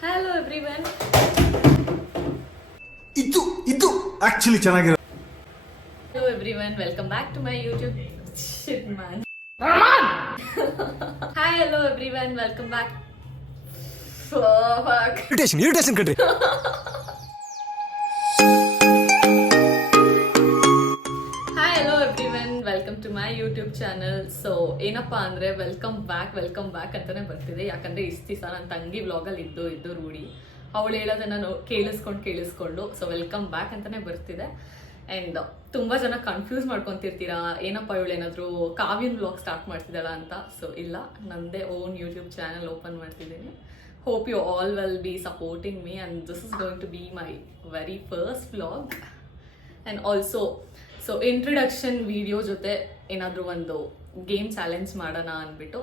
Hello everyone. ಇದು actually ಚೆನ್ನಾಗಿರೋ. Hello everyone, welcome back to my YouTube. Shit man. Hi hello everyone, welcome back. Irritation ಕಣ್ರಿ. Hi hello everyone, welcome to my YouTube channel. So ಏನಪ್ಪಾ ಅಂದ್ರೆ welcome back ಅಂತಾನೆ ಬರ್ತಿದೆ. ಯಾಕಂದ್ರೆ ಇಷ್ಟು ದಿವಸ ನನ್ನ ತಂಗಿ ವ್ಲಾಗಲ್ಲಿ ಇದ್ದು ರೂಢಿ. ಅವಳು ಹೇಳೋದನ್ನ ಕೇಳಿಸ್ಕೊಂಡು ಸೊ ವೆಲ್ಕಮ್ ಬ್ಯಾಕ್ ಅಂತಾನೆ ಬರ್ತಿದೆ. ಆ್ಯಂಡ್ ತುಂಬ ಜನ ಕನ್ಫ್ಯೂಸ್ ಮಾಡ್ಕೊತಿರ್ತೀರಾ, ಏನಪ್ಪ ಇವಳು ಏನಾದರೂ ಕಾವ್ಯನ್ ವ್ಲಾಗ್ ಸ್ಟಾರ್ಟ್ ಮಾಡ್ತಿದ್ದಾಳ ಅಂತ. ಸೊ ಇಲ್ಲ, ನಂದೇ ಓನ್ ಯೂಟ್ಯೂಬ್ ಚಾನಲ್ ಓಪನ್ ಮಾಡ್ತಿದ್ದೀನಿ. Hope you all will be supporting me and this is going to be my very first vlog. And also so introduction video ಜೊತೆ ಏನಾದರೂ ಒಂದು ಗೇಮ್ ಚಾಲೆಂಜ್ ಮಾಡೋಣ ಅಂದ್ಬಿಟ್ಟು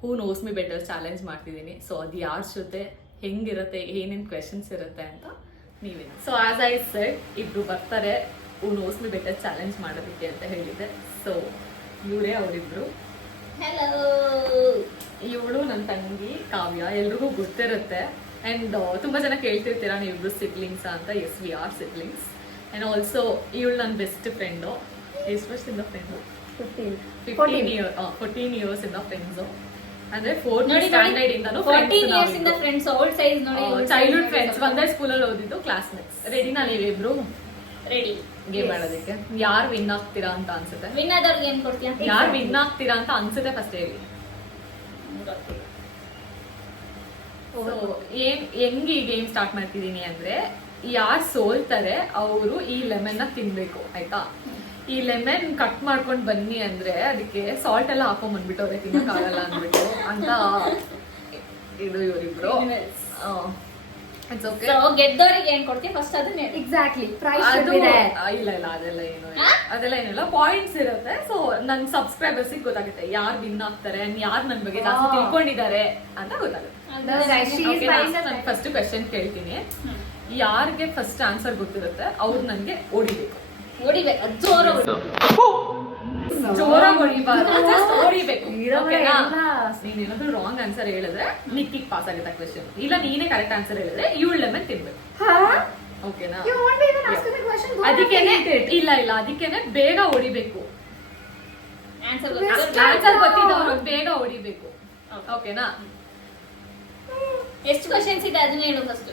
who knows me better challenge ಮಾಡ್ತಿದ್ದೀನಿ. So ಅದು ಯಾರ ಜೊತೆ ಹೆಂಗಿರುತ್ತೆ, ಏನೇನು ಕ್ವೆಶನ್ಸ್ ಇರುತ್ತೆ ಅಂತ ನೀವೇ. ಸೊ ಆಸ್ ಐ ಸೆಡ್, ಇಬ್ರು ಬರ್ತಾರೆ ಹೂ ನೋಸ್ ಮಿ ಬೆಟರ್ ಚಾಲೆಂಜ್ ಮಾಡೋದಕ್ಕೆ ಅಂತ ಹೇಳಿದ್ದೆ. ಸೊ ಇವರೇ ಅವರಿಬ್ರು. ಹಲೋ, ಇವಳು ನನ್ನ ತಂಗಿ ಕಾವ್ಯ, ಎಲ್ರಿಗೂ ಗೊತ್ತಿರುತ್ತೆ. ಆ್ಯಂಡ್ ತುಂಬ ಜನ ಕೇಳ್ತಿರ್ತೀರಾ ನೀವಿಬ್ರು ಸಿಬ್ಲಿಂಗ್ಸ್ ಅಂತ. Yes, we are siblings. And also ಇವಳು ನನ್ನ ಬೆಸ್ಟ್ ಫ್ರೆಂಡು. ಎಷ್ಟು ವರ್ಷದಿಂದ ಫ್ರೆಂಡು? 14 ಇಯರ್ಸ್ ಇಂದ ಫ್ರೆಂಡ್ಸು. ಅಂದ್ರೆ 4th ಸ್ಟ್ಯಾಂಡರ್ಡ್ ಇಂದನೂ ಫ್ರೆಂಡ್ಸ್. ಓಲ್ಡ್ ಸೈಜ್ ನೋಡಿ, ಚೈಲ್ಡ್ಹುಡ್ ಫ್ರೆಂಡ್ಸ್. ಒಂದೇ ಸ್ಕೂಲಲ್ಲಿ ಓದಿದ್ದು, ಕ್ಲಾಸ್ಮೇಟ್ಸ್. ರೆಡಿನಾ ನೀವಿಬ್ರು ರೆಡಿ ಗೇಮ್ ಆಡೋದಕ್ಕೆ? ಯಾರು ವಿನ್ ಆಗ್ತೀರಾ ಅಂತ ಅನ್ಸುತ್ತೆ? ವಿನ್ ಆದವ್ರಿಗೆ ಏನ್ ಕೊಡ್ತೀಯಾ? ಯಾರು ವಿನ್ ಆಗ್ತೀರಾ ಅಂತ ಅನ್ಸುತ್ತೆ ಫಸ್ಟ್ ಹೇಳಿ. ಸೊ ಹೆಂಗ್ ಈ ಗೇಮ್ ಸ್ಟಾರ್ಟ್ ಮಾಡ್ತಿದೀನಿ ಅಂದ್ರೆ, ಯಾರು ಸೋಲ್ತಾರೆ ಅವರು ಈ ಲೆಮನ್ ನ ತಿನ್ಬೇಕು, ಆಯ್ತಾ? ಈ ಲೆಮನ್ ಕಟ್ ಮಾಡ್ಕೊಂಡ್ ಬನ್ನಿ ಅಂದ್ರೆ ಅದಕ್ಕೆ ಸಾಲ್ಟ್ ಎಲ್ಲ ಹಾಕೊಂಡ್ ಬಂದ್ಬಿಟ್ಟವ್ರೆ, ತಿನ್ನಕ್ಕಾಗಲ್ಲ ಅಂದ್ಬಿಟ್ಟು ಅಂತ. ಇದು ಇವರಿಬ್ರು. ಗೆದ್ದವರಿಗೆ ಏನ್ ಕೊಡ್ತೀವಿ ಫಸ್ಟ್? ಅದನ್ನ ಎಕ್ಸಾಕ್ಟ್ಲಿ ಅದೆಲ್ಲ ಏನಿಲ್ಲ, ಪಾಯಿಂಟ್ಸ್ ಇರುತ್ತೆ. ಸೊ ನನ್ ಸಬ್ಸ್ಕ್ರೈಬರ್ಸ್ ಗೊತ್ತಾಗುತ್ತೆ ಯಾರು ವಿನ್ ಆಗ್ತಾರೆ, ಯಾರು ನನ್ ಬಗ್ಗೆ ಜಾಸ್ತಿ ತಿಳ್ಕೊಂಡಿದ್ದಾರೆ ಅಂತ ಗೊತ್ತಾಗುತ್ತೆ. ನಾನು ಫಸ್ಟ್ ಕ್ವೆಶನ್ ಕೇಳ್ತೀನಿ. ಯಾರಿಗೆ ಫಸ್ಟ್ ಆನ್ಸರ್ ಗೊತ್ತಿರುತ್ತೆ ಅವ್ರು ನನ್ಗೆ ಹೊಡಿಬೇಕು. ಜೋರಾಗಿ ಹೊಡಿಬಾರ್ದು, ಜಸ್ಟ್ ಹೊಡಿಬೇಕು. ನೀನೇನಾದ್ರೂ ರಾಂಗ್ ಆನ್ಸರ್ ಹೇಳಿದ್ರೆ ನಿಕ್ಕಿಗೆ ಪಾಸ್ ಆಗುತ್ತೆ ಕ್ವೆಶನ್. ಇಲ್ಲ ನೀನೇ ಕರೆಕ್ಟ್ ಆನ್ಸರ್ ಹೇಳಿದ್ರೆ ಇವಳು ಲೆಮನ್ ತಿನ್ಬೇಕು. ಓಕೆನಾ? ಅದಕ್ಕೇನೆ ಅದಕ್ಕೇನೆ ಬೇಗ ಹೊಡಿಬೇಕು. ಆನ್ಸರ್ ಗೊತ್ತಿದ್ದವರು ಬೇಗ ಹೊಡಿಬೇಕು. ಓಕೆನಾ? ಎಷ್ಟು ಕ್ವೆಶನ್ಸ್ ಇದೆ ಅದನ್ನ ಹೇಳು ಫಸ್ಟ್.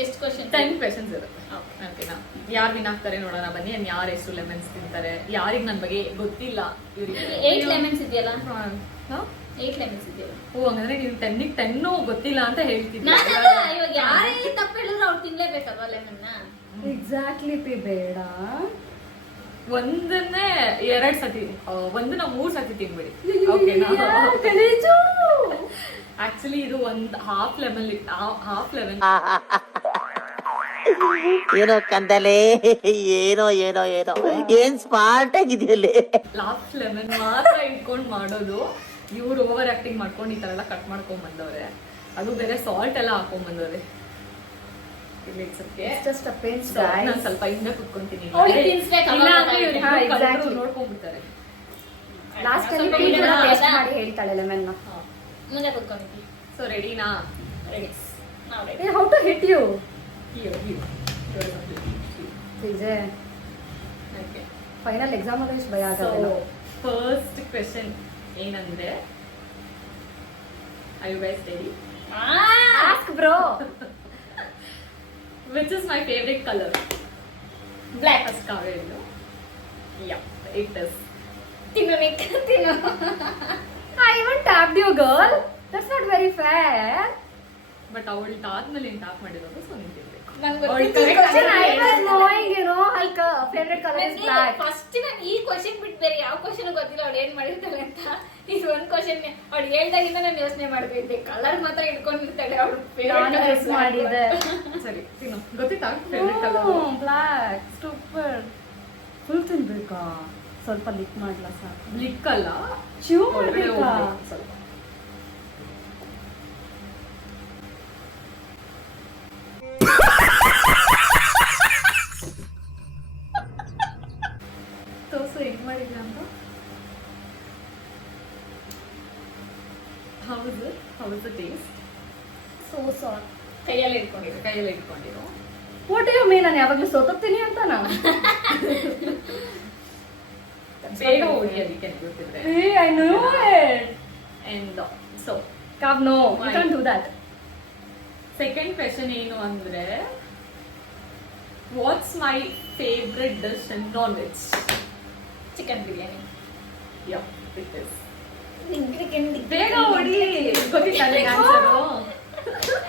ಎಷ್ಟು ಕ್ವೆಶನ್? 10 ಕ್ವೆಶನ್ಸ್ ಇರುತ್ತೆ. ಓಕೆನಾ? ಯಾರು ವಿನ್ ಆಗ್ತಾರೆ ನೋಡೋಣ ಬನ್ನಿ. ಯಾರು ಎಷ್ಟು ಲೆಮನ್ಸ್ ತಿಂತಾರೆ, ಯಾರಿಗೆ ನನ್ನ ಬಗ್ಗೆ ಗೊತ್ತಿಲ್ಲ. ಇವ್ರಿಗೆ 8 ಲೆಮನ್ಸ್ ಇದೆಯಲ್ಲ? 8 ಲೆಮನ್ಸ್ ಇದೆಯಲ್ಲ? ಓ, ಹಂಗಂದ್ರೆ ನೀವು 10 ಗೊತ್ತಿಲ್ಲ ಅಂತ ಹೇಳ್ತಿದ್ದೆ. ಇವಾಗ ಯಾರೇ ತಪ್ಪು ಹೇಳಿದ್ರು ಅವ್ರು ತಿನ್ಲೇಬೇಕಲ್ವಾ ಲೆಮನ್ ನ? Exactly P. ಬೇಡ, ಒಂದನ್ನೇ 2 ಸತಿ, ಒಂದನ್ನ 3 ಸತಿ ತಿನ್ಬಿಡಿ. ಓಕೆನಾ? ಆಕ್ಚುಲಿ ಇದು ಒಂದು ಹಾಫ್ ಲೆಮನ್. ಏನೋ ಕಂದಲೆ, ಏನೋ ಏನ್ ಸ್ಮಾರ್ಟ್ ಆಗಿದೆಯಲ್ಲಿ. ಲಾಸ್ಟ್ ಲೆಮನ್ ಮಾತ್ರ ಇಟ್ಕೊಂಡ್ ಮಾಡೋದು. ಇವ್ರು ಓವರ್ ಆಕ್ಟಿಂಗ್ ಮಾಡ್ಕೊಂಡು ಈ ತರ ಎಲ್ಲ ಕಟ್ ಮಾಡ್ಕೊಂಡ್ ಬಂದವ್ರೆ. ಅದು ಬೇರೆ ಸಾಲ್ಟ್ ಎಲ್ಲ ಹಾಕೊಂಡ್ ಬಂದವ್ರೆ. ನಾನು ಸ್ವಲ್ಪ ಹಿಂದೆ ಕುತ್ಕೊಂತೀನಿ, ನೋಡ್ಕೊಂಡ್ಬಿಡ್ತಾರೆ. ಹೇಳ್ತಾಳೆ ಲೆಮನ್. ಮುಂದೆ ಕುತ್ಕೊಂಡಿದ್ವಿ. ಸೊ ರೆಡಿನಾ? How to hit you? Final exam ಆದ್ರೆ ಎಷ್ಟು ಭಯ ಆಗಲ್ಲ. ಫಸ್ಟ್ ಕ್ವೆಶನ್ ಏನಂದ್ರೆ, are you guys ready? Ask bro. Which is my favorite color? Black. As Kavya, yeah, it is. ತಿನ್ನು. I even tapped you, girl. That's not very fair. But ಅವಳು ಆದ್ಮೇಲೆ ಏನು top ಮಾಡಿರೋದು, ಸೊ ನಿಂತಿರ್ಬೇಕು. ನಂಗೆ I was knowing, you know, like favorite color is black. First ನಾನು ಈ question ಬಿಟ್ಟು ಬೇರೆ ಯಾವ ಕ್ವೆಶನ್ ಗೊತ್ತಿಲ್ಲ ಅವಳು ಏನ್ ಮಾಡಿರ್ತಾಳೆ ಅಂತ. ಇದು ಒಂದು ಕ್ವೆಶನ್ ಅವಳು ಹೇಳ್ದಾಗಿಂದ ನಾನು ಯೋಚನೆ ಮಾಡ್ತಿದ್ದೆ. ಕಲರ್ ಮಾತ್ರ ಇಟ್ಕೊಂಡಿರ್ತಾಳೆ ಅವಳು. ಗೆಸ್ ಮಾಡಿದೆ. ಸರಿ, ತಿನ್ನು. ಗೊತ್ತಿತ್ತಾ favourite colour? Black. Super. Full ತಿನ್ಬೇಕಾ? ಸ್ವಲ್ಪ ಲಿಕ್ ಮಾಡ್ಲಾ? ಸಾಕು. ಲಿಕ್ ಅಲ್ಲ, ಚೂ ಒಳಗಡೆ ಮಾಡ್ಬೇಕಾ? ಹೋಗ್ಬೇಕು ಸ್ವಲ್ಪ. ತೋರ್ಸು ಹೆಂಗ್ ಮಾಡಿದ್ಯಾ ಅಂತ. How is the taste? So sorry. ಕೈಯಲ್ಲಿ ಇಟ್ಕೊಂಡಿದ್ರು. ಕೈಯಲ್ಲಿ ಇಟ್ಕೊಂಡಿರೋ. What you mean? ನಾನು ಯಾವಾಗಲೂ ಸೋತೋಗ್ತೀನಿ ಅಂತ ನಾನು. ಬೇಗ ಓಡಿ ಅದಕ್ಕೆ ಗೊತ್ತಿದ್ರೆ. I know it. And so Kav no, you can do that. Second question ಏನು ಅಂದ್ರೆ, what's my favourite dish in non veg? Chicken biryani. Yeah, it is. ಬೇಗ ಓಡಿ, ಗೊತ್ತಿಲ್ಲ ಆನ್ಸರು.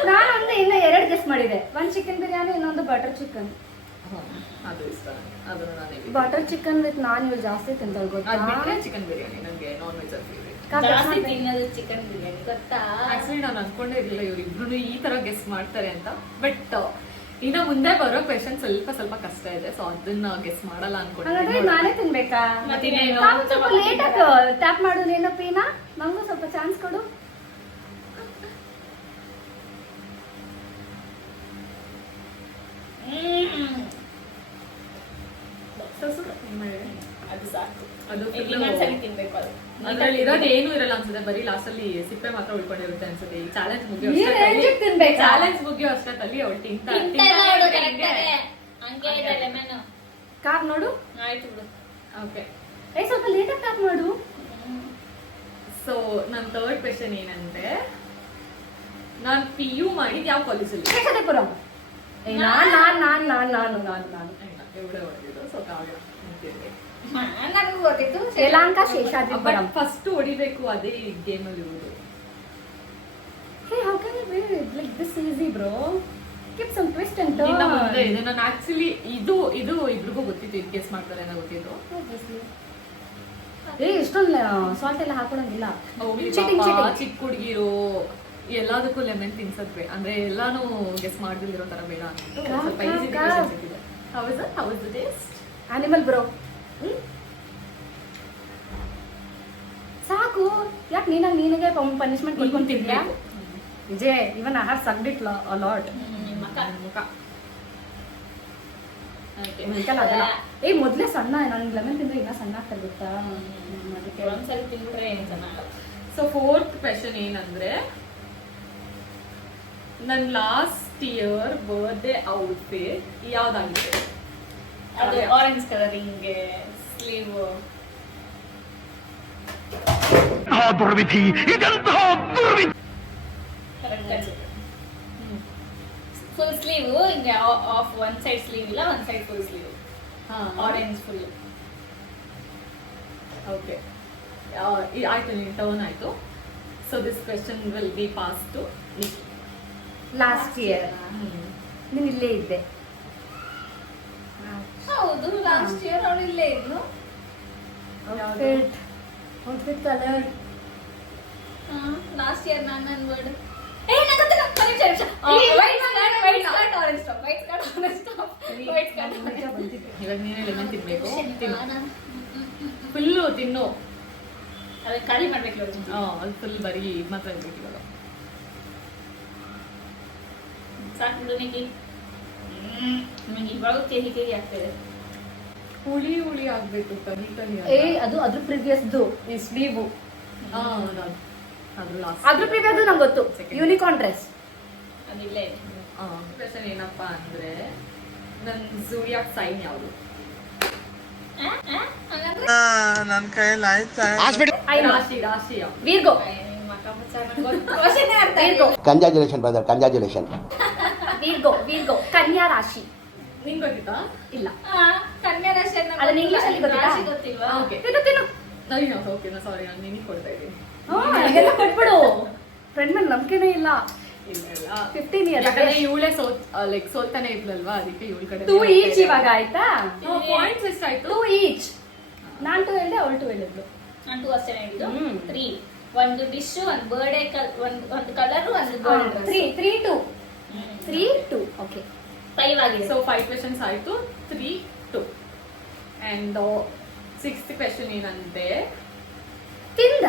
ನಾನು ಅಂದ್ರೆ ಇನ್ನ 2 ಗೆಸ್ ಮಾಡಿದೆ. ಒಂದು ಚಿಕನ್ ಬಿರಿಯಾನಿ, ಇನ್ನೊಂದು ಬಟರ್ ಚಿಕನ್. ಅದು ಇಷ್ಟ ನನಗೆ. ಅದನ್ನು ನಾನು ಬಟರ್ ಚಿಕನ್ ವಿತ್ ನಾನ್ ಇವ್ ಜಾಸ್ತಿ ತಿಂತಾರೆ ಗೊತ್ತಾ? ಅದು ಬಿಟ್ಟರೆ ಚಿಕನ್ ಬಿರಿಯಾನಿ ನನಗೆ ನಾನ್ ವೆಜ್ ಫೇವ್ರೇಟ್. ಜಾಸ್ತಿ ತಿನ್ನೋದು ಚಿಕನ್ ಬಿರಿಯಾನಿ ಗೊತ್ತಾ? ಆಕ್ಚುಲಿ ನಾನು ಅನ್ಕೊಂಡೇ ಇರಲಿಲ್ಲ ಇವರಿಬ್ರು ಈ ತರ ಗೆಸ್ ಮಾಡ್ತಾರೆ ಅಂತ. ಬಟ್ ಇನ್ನು ಮುಂದೆ ಬರೋ ಕ್ವೆಶನ್ ಸ್ವಲ್ಪ ಕಷ್ಟ ಇದೆ, ಸೊ ಅದನ್ನ ಗೆಸ್ ಮಾಡಲ್ಲ ಹಾಗಾದ್ರೆ ಅನ್ಕೊಂಡೆ. ನಾನೇ ತಿನ್ಬೇಕಾ? ಮತ್ತಿನ್ನೇನು? ಕಾವು ಸ್ವಲ್ಪ ಲೇಟ್ ಆಗಿ ಟ್ಯಾಪ್ ಮಾಡು ನೀನು ಪೀನಾ. ನಂಗೂ ಸ್ವಲ್ಪ ಚಾನ್ಸ್ ಕೊಡು. ಅದು ಸಾಕು. ಅದು ಈಗ ಇನ್ನೊಂದ್ಸಲಿ ತಿನ್ಬೇಕು ಅದು. ಅದ್ರಲ್ಲಿ ಇರೋದು ಏನು ಇರಲ್ಲ ಅನ್ಸುತ್ತೆ, ಬರೀ ಲಾಸ್ಟ್ ಅಲ್ಲಿ ಸಿಪ್ಪೆ ಮಾತ್ರ ಉಳ್ಕೊಂಡಿರುತ್ತೆ ಅನ್ಸುತ್ತೆ. ಈ ಚಾಲೆಂಜ್ ನೀನ್ ರೇಂಜಿಗ್ ತಿನ್ಬೇಕಾ? ಚಾಲೆಂಜ್ ಮುಗಿಯೋ ಅಷ್ಟೊತ್ತಲ್ಲಿ ಅವಳು ತಿಂತಾ ತಿಂತಾ ಇಲ್ಲ ನೋಡು, correct ಆಗಿ. ಹಂಗೆ ಇದೆ lemon. ಕಾವ್ ನೋಡು. ಆಯ್ತು ಬಿಡು. ಓಕೆ. ಸ್ವಲ್ಪ ಲೇಟ್ ಆಗಿ ಟ್ಯಾಪ್ ಮಾಡು. ಸೊ ನನ್ನ ಥರ್ಡ್ ಕ್ವೆಶನ್ ಏನಂದ್ರೆ, ನಾನು PU ಮಾಡಿದ್ ಯಾವ ಕಾಲೇಜಲ್ಲಿ? ಶೇಷಾದ್ರಿಪುರಂ. ನಾನು ಎവിടെ ಹೊಡೆದಿದ್ದು? ಸೊ ಕಾವ್ಯ ಅಂತಿದ್ದೆ. ನನಗೂ ಗೊತ್ತಿತ್ತು. ಶ್ರೀಲಂಕಾ ಶೇಷಾದ್ರಿಪುರಂ. ಫಸ್ಟ್ ಹೊಡಿಬೇಕು, ಅದೇ ಗೇಮ್ ಅಲ್ಲಿ ಇರುವುದು. Hey, how can you be like this easy, bro? Give some twist and turn. ಇನ್ನ ಮುಂದೆ ಇದೆ. ನಾನು ಆಕ್ಚುಲಿ ಇದು ಇಬ್ರಿಗೂ ಗೊತ್ತಿತ್ತು, ಇದು ಗೆಸ್ ಮಾಡ್ತಾರೆ ಅನ್ನೋ ಗೊತ್ತಿತ್ತು. ಇಷ್ಟೊಂದು ಸಾಲ್ಟ್ ಎಲ್ಲ ಹಾಕೊಳಂಗಿಲ್ಲ. ಹೋಗ್ಲಿ Cheating, ಪಾಪ, cheating. ಚಿಕ್ಕ ಹುಡುಗಿರು ಎಲ್ಲದಕ್ಕೂ ಲೆಮನ್ ತಿನ್ಸದ್ವೆ, ಅಂದ್ರೆ ಎಲ್ಲಾನು ಗೆಸ್ ಮಾಡ್ದಿರೋ ತರ ಬೇಡ ಅಂದ್ಬಿಟ್ಟು ಸ್ವಲ್ಪ ಈಸಿ ಸಿಕ್ಕಿದೆ. How is the taste? Animal, bro. ಸಾಕು. ಯಾಕೆ ನಿನಗೆ ಪನಿಷ್ಮೆಂಟ್ ಕೊಡ್ಕೊಂತಿದ್ಯಾ? Vijay, even I have sucked it a lot. ಮುಖ ಮೊದ್ಲೇ ಸಣ್ಣ, ನನ್ಗೆ ಲೆಮನ್ ತಿಂದ್ರೆ ಇನ್ನ ಸಣ್ಣ ಆಗ್ತಾ ಗೊತ್ತಾ? ಅದಕ್ಕೆ ಒಂದ್ಸಲಿ ತಿಂದ್ರೆ ಏನ್ ಚೆನ್ನಾಗಲ್ಲ. ಸೊ ಫೋರ್ತ್ ಕ್ವೆಶನ್ ಏನಂದ್ರೆ, ನನ್ನ ಲಾಸ್ಟ್ ಇಯರ್ ಬರ್ತ್ಡೇ ಔಟ್ಫಿಟ್ ಯಾವ್ದಾಗಿದೆ? ಅದು ಆರೆಂಜ್ ಕಲರ್ ಹಿಂಗೆ ಸ್ಲೀವ್. ಫುಲ್ ಸ್ಲೀವ್ ಹಿಂಗೆ ಆಫ್ ಒನ್ ಸೈಡ್ ಸ್ಲೀವ್ ಇಲ್ಲ, one side full sleeve. Orange full. Okay, ಆಯ್ತು, ನಿನ್ ಟರ್ನ್ ಆಯ್ತು. So this question will be pass to last year ನೀನ್ ಇಲ್ಲೇ ಇದ್ದೆ. ಹೌದು, ಲಾಸ್ಟ್ ಇಯರ್ ಅವಳು ಇಲ್ಲೇ ಇದ್ಲು. ಔಟ್ಫಿಟ್ ಕಲರ್ ಲಾಸ್ಟ್ ಇಯರ್ ನಾನು ನನ್ನ word white skirt orange top, white skirt orange top, white skirt. ಇವಾಗ ನೀನೇ ಲೆಮನ್ ತಿನ್ಬೇಕು. ಫುಲ್ಲು ತಿನ್ನು. ಅದನ್ನ ಖಾಲಿ ಮಾಡ್ಬೇಕು ಇವಾಗ. ಅದು ಫುಲ್ ಬರೀ ಮಾತ್ರ ಇರ್ಬೇಕು ಇವಾಗ. ಸಾಕು ಬಿಡು ನಿಕ್ಕಿ. ನನಗೆ ಇವಾಗ ಕೇಳಿ ಆಗ್ತಿದೆ. ಹುಳಿ ಆಗ್ಬೇಕು, ಕಹಿ ಅದು ಅದ್ರ ಪ್ರಿವಿಯಸ್ದು ಈ ಸ್ಲೀವು. ಅದ್ರ ಪ್ರಿವಿಯಸ್ ನಂಗೆ ಗೊತ್ತು. ಯೂನಿಕಾರ್ನ್ ಡ್ರೆಸ್ ಅದಿಲ್ಲೇ ಇದೆ. ಕ್ವೆಶನ್ ಏನಪ್ಪಾ ಅಂದ್ರೆ, ನನ್ ಝೋಡಿಯಾಕ್ ಸೈನ್ ಯಾವುದು? ನನ್ ಕೈಯಲ್ಲಿ ಆಯ್ತಾ? ರಾಶಿ ಯಾವುದು? Virgo. Congratulation brother, congratulation. Virgo ಕನ್ಯಾ ರಾಶಿ. ನಿಂಗ್ ಗೊತ್ತಿತ್ತಾ? ಇಲ್ಲ. ಕನ್ಯಾ ರಾಶಿ ಅದನ್ನ ಇಂಗ್ಲಿಷ್ ಅಲ್ಲಿ ಗೊತ್ತಿಲ್ಲ. ರಾಶಿ ಗೊತ್ತಿಲ್ವಾ? ಓಕೆ, ಓಕೆ, ಸಾರಿ, ನಾನು ನಿನಗೆ ಕೊಡ್ತಾ ಇದ್ದೀನಿ. ನನಗೆಲ್ಲ ಕೊಟ್ಬಿಡು. ಫ್ರೆಂಡ್ ಮೇಲೆ ನಂಬಿಕೆನೇ ಇಲ್ಲ. 15 years. ಯಾಕಂದ್ರೆ ಇವಳೇ ಸೋಲ್ತಾನೆ ಇದ್ಲಲ್ವಾ, ಅದಕ್ಕೆ ಇವಳ ಕಡೆ 2 each ಇವಾಗ ಆಯ್ತಾ? ಪಾಯಿಂಟ್ಸ್ ಎಷ್ಟಾಯ್ತು? 2 each. ನಾನು 2 ಹೇಳಿದೆ, ಅವಳು 2 ಹೇಳಿದ್ಲು. ನಾನು 2 ಅಷ್ಟೇ ಹೇಳಿದ್ದು. 3 ಒಂದು ಡಿಶ್, ಒಂದು ಬರ್ಡೇ, ಒಂದು ಕಲರ್, ಒಂದು ಬರ್ಡೇ. 3 2 ಓಕೆ 5 ಆಗಿದೆ. ಸೊ 5 ಕ್ವೆಶನ್ಸ್ ಆಯ್ತು. 3 2 ಅಂಡ್ 6th ಕ್ವೆಶನ್ ಏನಂತೆ, ತಿಂದ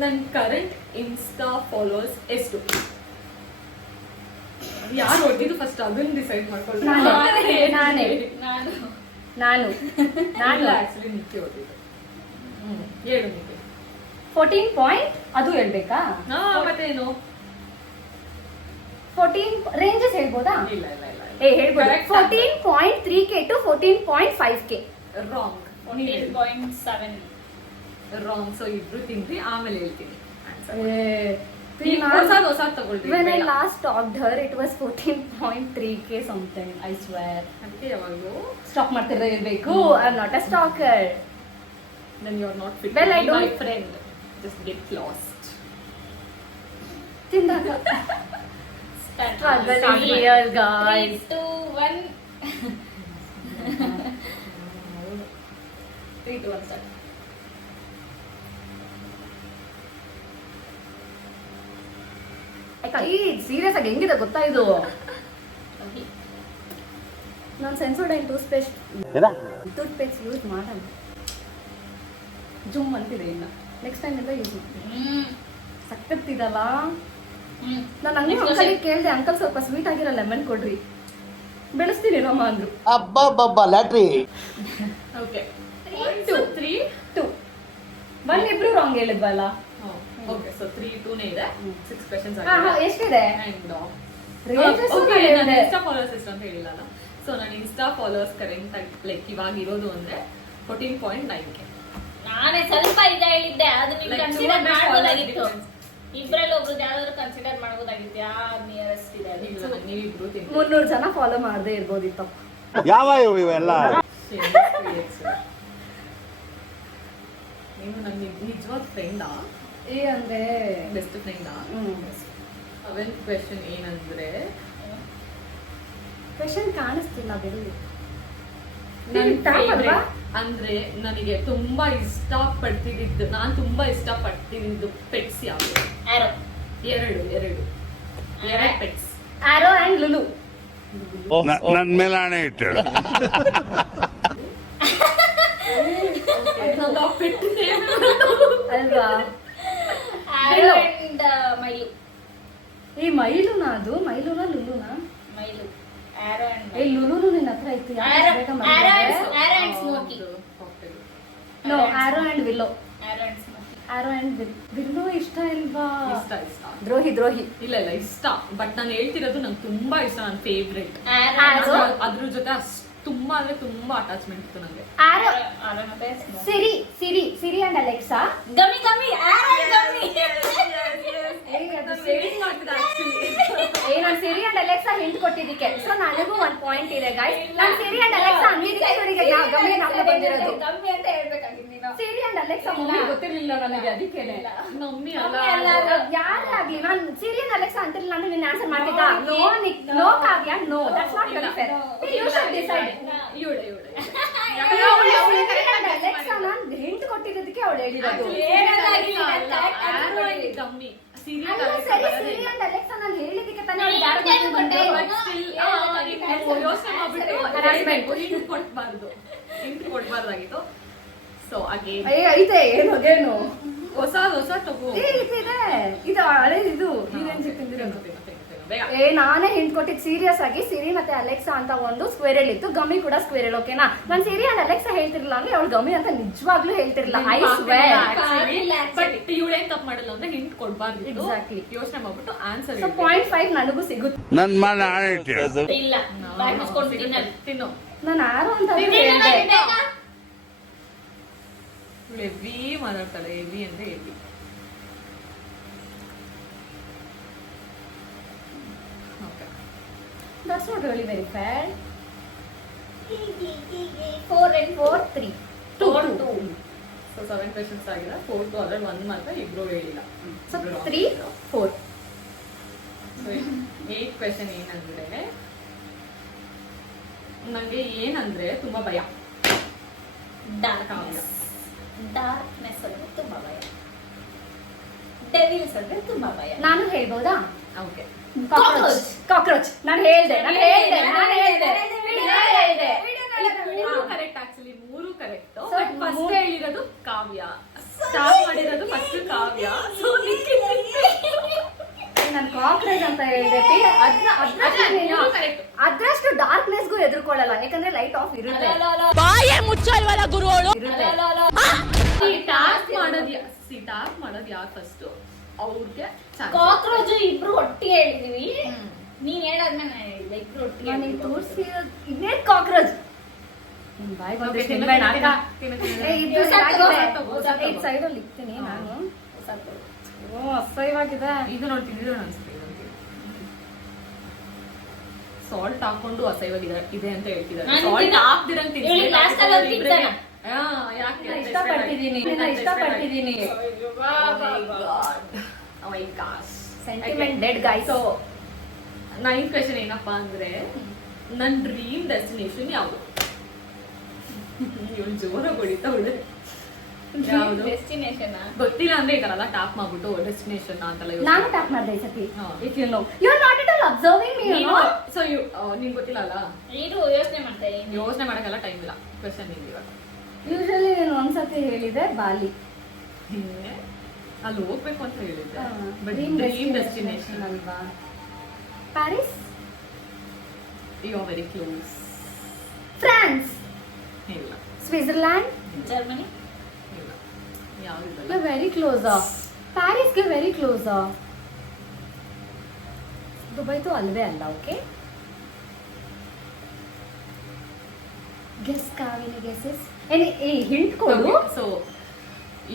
ನನ್ನ ಕರೆಂಟ್ ಇನ್ಸ್ಟಾ ಫಾಲೋವರ್ಸ್ ಎಷ್ಟು? ಯಾರು ಹೊಡೆದಿದ್ದು ಫಸ್ಟ್ ಅದನ್ನ ಡಿಸೈಡ್ ಮಾಡ್ಕೊಳ್ಳಿ. ನಾನೇ. ನಾನು ಆಕ್ಚುಲಿ ನಿಕ್ಕಿ ಹೊಡೆದಿದ್ದು. ಹೇಳು ನಿಕ್ಕಿ. 14 ಪಾಯಿಂಟ್. ಅದು ಹೇಳ್ಬೇಕಾ? ಮತ್ತೇನು? 14 ರೇಂಜಸ್ ಹೇಳ್ಬೋದಾ? ಇಲ್ಲ ಇಲ್ಲ ಇಲ್ಲ ಹೇಳ್ಬೋದು. Correct 14.3K to 14.5K. Wrong 14.7. Wrong. So ಇಬ್ರು ತಿಂದ್ರಿ, ಆಮೇಲೆ ಹೇಳ್ತೀನಿ When ಹೊಸ ತಗೊಳ್ರಿ. I last talked her, it was 14.3K something. I swear. ಅದಕ್ಕೆ ಯಾವಾಗಲೂ ಸ್ಟಾಕ್ ಮಾಡ್ತಿರೋ ಇರ್ಬೇಕು. I am not a stalker. then you are not fit Well, to I be my don't- friend. Just get lost. ತಿಂದಾಗ Start. struggle is real, 3, guys. 2, 1. 3, 2, 1 start. Serious ಆಗಿ ಹೆಂಗಿದೆ ಗೊತ್ತಾ ಇದು? Okay. ನಾನು ಸೆನ್ಸೋಡೈನ್ ಟೂತ್ಪೇಸ್ಟ್ ಯೂಸ್ ಮಾಡಲ್ಲ. ಜುಮ್ ಅಂತಿದೆ ಇಲ್ಲ. ನೆಕ್ಸ್ಟ್ ಟೈಮ್ ಇಂದ ಯೂಸ್ ಮಾಡ್ತೀನಿ. ಸಕ್ಕತ್ತಿದಲ್ಲ. ನಾನು ಹಂಗೆ Next ಅಂಕಲ್ ಕೇಳಿದೆ, ಅಂಕಲ್ ಸ್ವಲ್ಪ ಸ್ವೀಟ್ ಆಗಿರೋ ಲೆಮನ್ ಕೊಡ್ರಿ, ಬೆಳೆಸ್ತೀನಿ ರಮ್ಮ ಅಂದ್ರು. ಅಬ್ಬಬ್ಬಬ್ಬ ಲ್ಯಾಟ್ರಿ. Okay. 2, 3. 2 1 ಇಬ್ರು ರಾಂಗ್ ಹೇಳಿದ್ವಲ್ಲ. Okay, so 3, 2 ನೇ ಇದೆ. 6 questions ಹಾ ಆಗಿದೆ. ಎಷ್ಟಿದೆ? And Ranges okay, ಇದೆ. ನಾನು ಇನ್ಸ್ಟಾ ಫಾಲೋವರ್ಸ್ ಎಷ್ಟು ಅಂತ ಹೇಳಿಲ್ಲಲ್ಲ. ಸೊ ನಾನು ಇನ್ಸ್ಟಾ ಫಾಲೋವರ್ಸ್ ಕರೆಂಟ್ ಲೈಕ್ ಇವಾಗ ಇರೋದು ಅಂದ್ರೆ 14.9K. ನಾನೇ ಸ್ವಲ್ಪ ಇದೆ ಹೇಳಿದ್ದೆ, ಅದು ನೀವು Like ಕನ್ಸಿಡರ್ 200 ಮಾಡಬಹುದಾಗಿತ್ತು. followers ಇಬ್ರಲ್ಲಿ ಒಬ್ರು ಯಾವ್ದಾದ್ರು ಕನ್ಸಿಡರ್ ಮಾಡಬಹುದಾಗಿತ್ತು. ಯಾವ್ದು ನಿಯರೆಸ್ಟ್ ಇದೆ ಅದು? ಇಲ್ಲ, ನೀವಿಬ್ರು ತಿಂದ್ರಿ. 300 ಜನ ಫಾಲೋ ಮಾಡದೇ ಇರ್ಬೋದಿತ್ತು. ಯಾವ ಇವೆಲ್ಲ? ನೀನು ನನ್ನ ನಿಜವಾದ ಫ್ರೆಂಡಾ? ಅಂದ್ರೆ ಬೆಸ್ಟ್ ಫ್ರೆಂಡಾ? ಹ್ಮ್. 7th question ಏನಂದ್ರೆ ಕ್ವೆಶ್ಚನ್ ಕಾಣಿಸ್ತಿಲ್ಲ ಬಿಡಿ. ನನ್ Tap ಅಲ್ವಾ? favorite ಅಂದ್ರೆ ನನಗೆ ತುಂಬಾ ಇಷ್ಟ ಪಡ್ತಿದ್ದು, ನಾನು ತುಂಬಾ ಇಷ್ಟ ಪಡ್ತಿದ್ದು ಪೆಟ್ಸ್ ಯಾವುದು? ಆರೋ. ಎರಡು ಪೆಟ್ಸ್. Arrow and Lulu. ನನ್ ಮೇಲೆ ಹಣೆ ಇಟ್ಟು ಅಲ್ವಾ? ಆರೋ ಅಂಡ್ ಮೈಲು. ಈ ಮೈಲುನಾ? ಅದು ಮೈಲುನಾ ಲುಲುನಾ? ಮೈಲು. ಆರೋ ಅಂಡ್ ಏ ಲುಲುನು ನಿನ್ನ ಹತ್ರ ಇತ್ತು. Arrow and Smoky. No, Arrow and Willow. Arrow and Smoky. Arrow and Willow ಇಷ್ಟ ಇಲ್ವಾ? ಇಷ್ಟ ದ್ರೋಹಿ ಇಲ್ಲ ಇಷ್ಟ, ಬಟ್ ನಾನು ಹೇಳ್ತಿರೋದು ನಂಗೆ ತುಂಬಾ ಇಷ್ಟ, ನನ್ನ ಫೇವ್ರೆಟ್. ಆರೋ. ಅದ್ರ ಜೊತೆ ತುಂಬಾ ಅಂದ್ರೆ ತುಂಬಾ ಅಟ್ಯಾಚ್ಮೆಂಟ್ ಇತ್ತು ನಂಗೆ. ಆರೋ ಆರೋ ಮತ್ತೆ Smoky. Siri and Alexa. Gummy Arrow and gummy. ನಾನು ಸಿರಿ ಅಂಡ್ ಅಲೆಕ್ಸಾ ಹಿಂಟ್ ಕೊಟ್ಟಿದ್ದಕ್ಕೆ, ಸೊ ನನಗೂ 1 ಪಾಯಿಂಟ್ ಇದೆ ಗೈಸ್. ನಾನು ಸಿರಿ ಅಂಡ್ ಅಲೆಕ್ಸಾ ಅಂದಿದ್ದಕ್ಕೆ ಇವರಿಗೆ ಗಮ್ಮಿ ನಾಮಕ ಬಂದಿರೋದು. ಗಮ್ಮಿ ಅಂತ ಹೇಳ್ಬೇಕಾಗಿತ್ತು ನೀನು. ಸಿರಿ ಅಂಡ್ ಅಲೆಕ್ಸಾ ಮೂವಿ ಗೊತ್ತಿರ್ಲಿಲ್ಲ ನನಗೆ, ಅದಕ್ಕೇನೆ. ಮಮ್ಮಿ ಗಮ್ಮಿ ಅಲ್ಲ ಅಲ್ಲ. ಯಾರೇ ಆಗ್ಲಿ, ನಾನು ಸಿರಿ ಅಂಡ್ ಅಲೆಕ್ಸಾ ಅಂತಿಲ್ಲ, ನಾನು ನಿನ್ನ ಆನ್ಸರ್ ಮಾಡ್ತಿದ್ದ. No Kavya, no, that's not very fair. You should decide. ಇವಳೆ ಅಲೆಕ್ಸಾ ನಾನು ಹಿಂಟ್ ಕೊಟ್ಟಿದ್ದಕ್ಕೆ ಅವಳು ಹೇಳಿರೋದು. ಗಮ್ಮಿ ಅಲ್ಲ, ಸರಿ, ಸಿರಿ ಅಂಡ್ ಅಲೆಕ್ಸಾ ನಾನು ಹೇಳಿದ್ದಕ್ಕೆ ತಾನೇ ಅವಳು ಯಾರು ಯೋಚನೆ ಮಾಡ್ಬಿಟ್ಟು ಇಂಟು ಕೊಡ್ಬಾರ್ದಾಗಿತ್ತು. ಸೊ ಹಾಗೆ ಐತೆ ಏನು ಹೊಸ ತಗೋ. ಇದೆ ಇದು ಹಳೇದಿದು. ಹೀರೇನ್ ತಿಂದಿರೋದು. ಬೇಗ. ನಾನೇ ಹಿಂಟ್ ಕೊಟ್ಟಿದ್ದು ಸೀರಿಯಸ್ ಆಗಿ. ಸಿರಿ ಮತ್ತೆ ಅಲೆಕ್ಸಾ ಅಂತ ಒಂದು ಸ್ಕ್ವೇರ್ ಇತ್ತು, ಗಮ್ಮಿ ಕೂಡ ಸ್ಕ್ವೇರ್ ಓಕೆನಾ? ನಾನು ಸಿರಿ ಅಂಡ್ ಅಲೆಕ್ಸಾ ಹೇಳ್ತಿರ್ಲಿಲ್ಲ ಅಂದ್ರೆ ಅವಳು ಗಮ್ಮಿ ಅಂತ ನಿಜವಾಗ್ಲೂ ಹೇಳ್ತಿರ್ಲಿಲ್ಲ. I swear. ಬಟ್ ಇವಳೇನ್ ತಪ್ಪು ಮಾಡಲ್ಲ ಅಂದ್ರೆ ಹಿಂಟ್ ಕೊಡ್ಬಾರ್ದು. Exactly. ಯೋಚನೆ ಮಾಡ್ಬಿಟ್ಟು ಆನ್ಸರ್. ಸೊ 0.5 ನನಗೂ ಸಿಗುತ್ತೆ. ನನ್ ಮೇಲೆ ಹಣೆ ಇಟ್ಟು ಇಲ್ಲ ಬಾಯಿಸ್ಕೊಂಡ್ಬಿಟ್ಟು ನಾನು ತಿನ್ನು. ನಾನು ಆರು ಅಂತ ಬೇಗ. ಹೆವಿ ಮಾತಾಡ್ತಾಳೆ. ಹೆವಿ ಅಂದ್ರೆ heavy. That's not really very fair. 4 and 4 3 2. So 7 questions ಆಗಿದೆ. 4 ಅದ್ರಲ್ಲಿ 1 ಮಾತ್ರ ಇಬ್ರು ಹೇಳಿಲ್ಲ. ಸೊ 3 4. ಸೊ 8th question ಏನಂದ್ರೆ ನಂಗೆ ಏನಂದ್ರೆ ತುಂಬಾ ಭಯ. ಡಾರ್ಕ್ನೆಸ್ ಅಂದ್ರೆ ತುಂಬಾ ಭಯ. ಡೆವಿಲ್ಸ್ ಅಂದ್ರೆ ತುಂಬಾ ಭಯ. ನಾನು ಹೇಳ್ಬೋದಾ? ಓಕೆ. ಕಾಕ್ರೋಚ್. ನಾನು ಹೇಳ್ದೆ. ಮೂರು correct. Actually 3 correct. So, first ಹೇಳಿರೋದು ಕಾವ್ಯ, ಸ್ಟಾರ್ಟ್ ಮಾಡಿರೋದು ಫಸ್ಟ್ ಕಾವ್ಯ. ಸೊ ನಾನು ಕಾಕ್ರೋಚ್ ಅಂತ ಹೇಳ್ದೆ. ಅದ್ರಷ್ಟು ಡಾರ್ಕ್ನೆಸ್ಗೂ ಎದುರ್ಕೊಳ್ಳಲ್ಲ, ಯಾಕಂದ್ರೆ ಲೈಟ್ ಆಫ್ ಇರುತ್ತೆ. ಟಾಸ್ಕ್ ಮಾಡೋದು ಯಾರು ಫಸ್ಟ್ ಅವ್ರಿಗೆ ಕಾಕ್ರೋಚ್ ಇಬ್ರು ಒಟ್ಟಿಗೆ ಹೇಳಿದೀವಿ. ನೀನ್ ಹೇಳಾದ್ಮೇಲೆ ಲೈಕ್ ರೊಟ್ಟಿ ನಾನು ನಿಂಗೆ ತೋರಿಸಿ ಇನ್ನೇನು ಕಾಕ್ರೋಚ್ ಬಾಯ್ ಬಂದಿಷ್ಟು ತಿನ್ಬೇಡ ಅಕ್ಕ. ಇದು ಸೈಡಲ್ಲಿ ಇಕ್ತೀನಿ ನಾನು. ಓ ಅಸಹ್ಯವಾಗಿದೆ. ಇದು ನೋಡ್ತಿದ್ರು ಅನ್ಸುತ್ತೆ ಸಾಲ್ಟ್ ಹಾಕೊಂಡು ಅಸಹ್ಯವಾಗಿದೆ ಇದೆ ಅಂತ ಹೇಳ್ತಿದ್ದಾರೆ. ನಾನು ಸಾಲ್ಟ್ ತಿನ್ನ- ಹಾಕ್ದಿರಂತ ಹೇಳಿ, last ಅಲ್ಲಿ ಅವ್ರು ತಿಂತಾನ. ಯಾಕೆ ಇಷ್ಟಪಟ್ಟಿದ್ದೀನಿ ಇಷ್ಟಪಟ್ಟಿದ್ದೀನಿ. Sentiment dead guys. So nine question ಏನಪ್ಪಾ ಅಂದ್ರೆ ನನ್ ಡ್ರೀಮ್ ಡೆಸ್ಟಿನೇಷನ್ ಯಾವುದು? ಇವಳು ಜೋರಾಗಿ ಹೊಡಿತಾ ಹೊಡೆ ಯಾವುದು ಡೆಸ್ಟಿನೇಷನ್ ಗೊತ್ತಿಲ್ಲ ಅಂದ್ರೆ ಈ ತರ ಎಲ್ಲ ಟ್ಯಾಪ್ ಮಾಡ್ಬಿಟ್ಟು ಡೆಸ್ಟಿನೇಷನ್ ಅಂತೆಲ್ಲ ನಾನು ಟ್ಯಾಪ್ ಮಾಡಿದೆ ಈ ಸತಿ. ಹಾ. If you know you are not at all observing me, you know. So ನಿಂಗೆ ಗೊತ್ತಿಲ್ಲ ಅಲ್ಲ, ಇದು ಯೋಚನೆ ಮಾಡ್ತಾ ಇದೀನಿ. ಯೋಚನೆ ಮಾಡಕ್ಕೆಲ್ಲ ಟೈಮ್ ಇಲ್ಲ. ಕ್ವೆಶನ್ ನಿಂಗೆ ಇವಾಗ ಯೂಶಲಿ ನಾನು ಒಂದ್ಸತಿ ಹೇಳಿದೆ ಬಾಲಿ. ಹಿಂಗೆ ಅಲ್ಲಿ ಹೋಗ್ಬೇಕು ಅಂತ ಹೇಳಿದ್ದೆ, but dream dream destination destination ಅಲ್ವಾ? Paris, you are very close. France, ಇಲ್ಲ ಸ್ವಿಟ್ಜರ್ಲ್ಯಾಂಡ್. ಜರ್ಮನಿ, ಇಲ್ಲ ಯಾವ್ದಿಲ್ಲ. You very close. ಪ್ಯಾರಿಸ್ಗೆ ವೆರಿ ಕ್ಲೋಸ್. ದುಬೈ ತು ಅಲ್ವೇ ಅಲ್ಲ. ಓಕೆ, ಗೆಸ್ ಕಾವಿನಿ ಗೆಸಸ್. ಏ ಹಿಂಟ್ ಕೊಡು. ಸೊ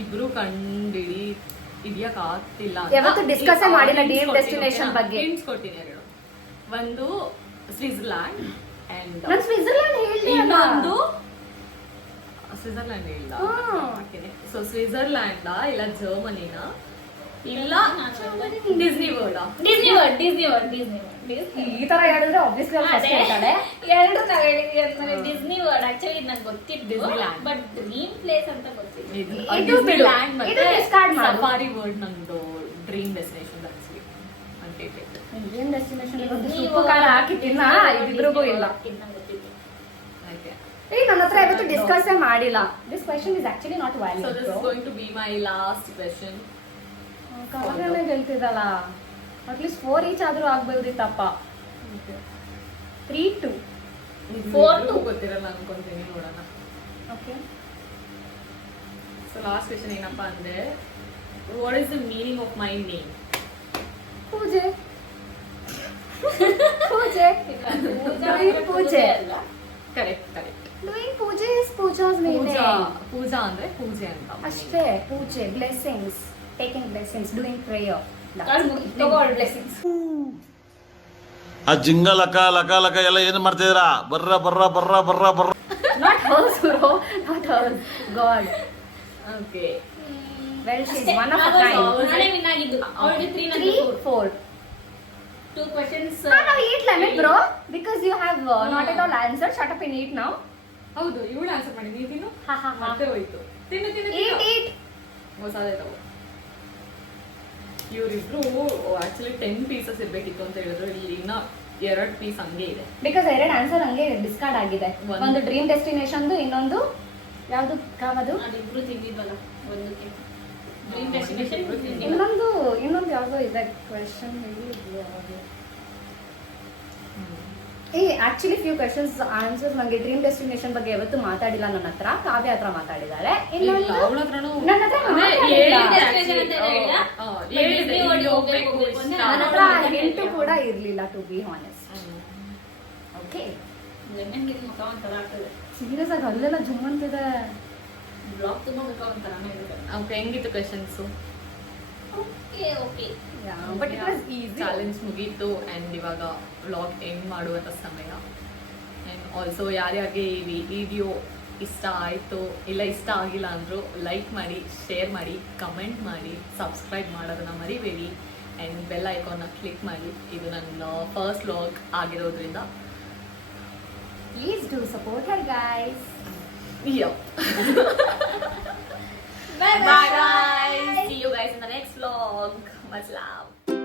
ಇಬ್ರು ಕಂಡಿಡಿ ಹಿಡಿಯಕ್ ಆಗ್ತಿಲ್ಲ ಅಂತ. ಯಾವತ್ತೂ discuss ಏ ಮಾಡಿಲ್ಲ Hints dream ಕೊಡ್ತೀನಿ, destination okay? ಬಗ್ಗೆ. Hints ಕೊಡ್ತೀನಿ ಎರಡು. ಒಂದು ಸ್ವಿಟ್ಜರ್ಲ್ಯಾಂಡ್ ಅಂಡ್ ನಾನು ಸ್ವಿಟ್ಜರ್ಲ್ಯಾಂಡ್ ಹೇಳಿದೆ ಅಲ್ಲ. ಇನ್ನೊಂದು ಸ್ವಿಟ್ಜರ್ಲ್ಯಾಂಡ್ ಇಲ್ಲ. ಹಾ. ಸೊ ಸ್ವಿಟ್ಜರ್ಲ್ಯಾಂಡ್ ಇಲ್ಲ ಜರ್ಮನಿನ ಇಲ್ಲ Disney world. Disney world, Disney world, Disney world. ಈ ತರ ಹೇಳಿದ್ರೆ ಆಬ್ವಿಯಸ್ಲಿ ಅವ್ರು ಫಸ್ಟ್ ಹೇಳ್ತಾಳೆ. ಎರಡು ನಾವ್ ಹೇಳಿದ್ವಿ ಅಂದ್ಮೇಲೆ ಡಿಸ್ನಿ ವರ್ಲ್ಡ್ ಆಕ್ಚುಲಿ ನಂಗೆ ಗೊತ್ತಿದ್ದು, Disneyland. ಬಟ್ ಡ್ರೀಮ್ ಪ್ಲೇಸ್ ಅಂತ ಗೊತ್ತಿಲ್ಲ. ಇದು ಬಿಡು. ಇದು discard ಮಾಡು. ಸಫಾರಿ ವರ್ಲ್ಡ್ ನಂದು ಡ್ರೀಮ್ ಡೆಸ್ಟಿನೇಷನ್ ಆಕ್ಚುಲಿ ಅಂತ ಹೇಳಿದ್ದು. ಏನ್ ಡೆಸ್ಟಿನೇಷನ್ ಒಂದು ಉಪ್ಪು ಖಾರ ಹಾಕಿ ತಿನ್ನ ಇಬ್ರಿಗೂ ಇಲ್ಲ. ನಂಗೆ ಗೊತ್ತಿತ್ತು. Okay. ಏ ನನ್ನ ಹತ್ರ ಯಾವತ್ತೂ ಡಿಸ್ಕಸ್ ಮಾಡಿಲ್ಲ. This question is actually not So this is valid. going to be my last question. ಕವರ್ನೇ ಗೆಲ್ತಿದ್ದಲ್ಲ. ಅಟ್ಲೀಸ್ಟ್ 4 ಈಚ್ ಆದ್ರೂ ಆಗ್ಬೋದಿತ್ತಪ್ಪ. 3-2. 4-2 ಗೊತ್ತಿರಲ್ಲ ಅನ್ಕೊಂತೀನಿ, ನೋಡೋಣ. ಓಕೆ, ಸೊ ಲಾಸ್ಟ್ ಕ್ವೆಶನ್ ಏನಪ್ಪಾ ಅಂದ್ರೆ what is the meaning of my name? ಪೂಜೆ. ಪೂಜೆ. Doing ಪೂಜೆ. ಅಲ್ಲ. Correct correct. Doing ಪೂಜೆ is ಪೂಜಾ's meaning. ಪೂಜಾ ಅಂದ್ರೆ ಪೂಜೆ ಅಂತ. ಅಷ್ಟೇ. ಪೂಜೆ, blessings, taking blessings, doing prayer. ಕಾಲ್ ಮುಗಿತು, ತಗೋ ಬ್ಲೆಸ್ಸಿಂಗ್ಸ್. ಆ ಜಿಂಗ ಲಕ ಲಕ ಲಕ ಎಲ್ಲ ಏನ್ ಮಾಡ್ತಿದ್ದೀರಾ? ಬರ್ರ ಬರ್ರ ಬರ್ರ ಬರ್ರ ಬರ್ರ. Not hers, bro. Not hers. God. Okay. Well, she's ಅಷ್ಟೇ. one of a ನಾನು kind. ನಾನೇ win ಆಗಿದ್ದು. ಅವ್ಳಿಗೆ 3 ನಂಗೆ 3, 4. 4. 2 questions. Now eat lemon, bro. Because you have not at all answered. Shut up and eat now. ಹೌದು, ಇವಳು answer ಮಾಡಿ, ನೀ ತಿನ್ನು. Ha ha ha. ಮತ್ತೆ ಹೋಯ್ತು. ತಿನ್ನು ತಿನ್ನು Eat, eat. ಹೊಸದೇ ತಗೋ. ಇವರಿಬ್ರು ಆಕ್ಚುಲಿ 10 ಪೀಸಸ್ ಇರ್ಬೇಕಿತ್ತು ಅಂತ ಹೇಳಿದ್ರು, ಇಲ್ಲಿ ಇನ್ನ 2 ಪೀಸ್ ಹಂಗೆ ಇದೆ. Because ಎರಡು ಆನ್ಸರ್ ಹಂಗೆ ಡಿಸ್ಕಾರ್ಡ್ ಆಗಿದೆ. ಒಂದು ಡ್ರೀಮ್ ಡೆಸ್ಟಿನೇಷನ್ದು, ಇನ್ನೊಂದು ಯಾವುದು ಕಾವದು, ಅದಿಬ್ರು ತಿಂದಿದ್ವಲ್ಲ ಒಂದಕ್ಕೆ. ಡ್ರೀಮ್ ಡೆಸ್ಟಿನೇಷನ್ ತಿಂದಿಲ್ಲ. ಇನ್ನೊಂದು ಯಾವ್ದೋ ಇದೆ ಕ್ವೆಶನ್. ಏ ಆಕ್ಚುಲಿ ಫ್ಯೂ ಕ್ವೆಶನ್ಸ್ ಆನ್ಸರ್ಸ್ ನಂಗೆ ಡ್ರೀಮ್ ಡೆಸ್ಟಿನೇಷನ್ ಬಗ್ಗೆ ಯಾವತ್ತೂ ಮಾತಾಡಿಲ್ಲ ನನ್ನ ಹತ್ರ. ಕಾವ್ಯ ಹತ್ರ ಮಾತಾಡಿದ್ದಾರೆ. ಇನ್ನೊಂದು ಅವಳ ಹತ್ರನೂ ನನ್ನ ಹತ್ರ ಅದೇ ಮಾತಾಡಿಲ್ಲ. destination ಅಂತ ಹೇಳಿಲ್ಲ. ಹೇಳಿದೆ, Disney ಇಲ್ಲಿ World ಹೋಗ್ಬೇಕು ಹೋಗ್ಬೇಕು ಇಷ್ಟ. ಅಂತ ನನ್ನ ಹತ್ರ ಎಂಟು ಕೂಡ ಇರ್ಲಿಲ್ಲ, to be honest. Okay, lemon ಗಿರಿ ಮುಖ ಒಂಥರ ಆಗ್ತದೆ. ಸೀರಿಯಸ್ ಆಗಿ ಅಲ್ಲೆಲ್ಲ ಜುಮ್ ಅಂತಿದೆ. ಬ್ಲಾಗ್ ತುಂಬ ಮುಖ ಒಂಥರನೇ ಇರುತ್ತೆ. ಓಕೆ, ಹೆಂಗಿತ್ತು questions? Okay okay. But it was easy. Challenge ಮುಗೀತು ಅಂಡ್ ಇವಾಗ ವ್ಲಾಗ್ ಎಂಡ್ ಮಾಡುವಂಥ ಸಮಯ. ಆ್ಯಂಡ್ ಆಲ್ಸೋ ಯಾರ್ಯಾರಿಗೆ ಈ ವಿಡಿಯೋ ಇಷ್ಟ ಆಯಿತು ಇಲ್ಲ ಇಷ್ಟ ಆಗಿಲ್ಲ ಅಂದರೂ ಲೈಕ್ ಮಾಡಿ, ಶೇರ್ ಮಾಡಿ, ಕಮೆಂಟ್ ಮಾಡಿ, ಸಬ್ಸ್ಕ್ರೈಬ್ ಮಾಡೋದನ್ನ ಮರಿಬೇಡಿ ಆ್ಯಂಡ್ ಬೆಲ್ ಐಕಾನ್ನ ಕ್ಲಿಕ್ ಮಾಡಿ. ಇದು ನನ್ನ ಫಸ್ಟ್ ವ್ಲಾಗ್ ಆಗಿರೋದ್ರಿಂದ Please do support her, guys. Yep. Bye Bye guys. See you guys in the next vlog. Much love.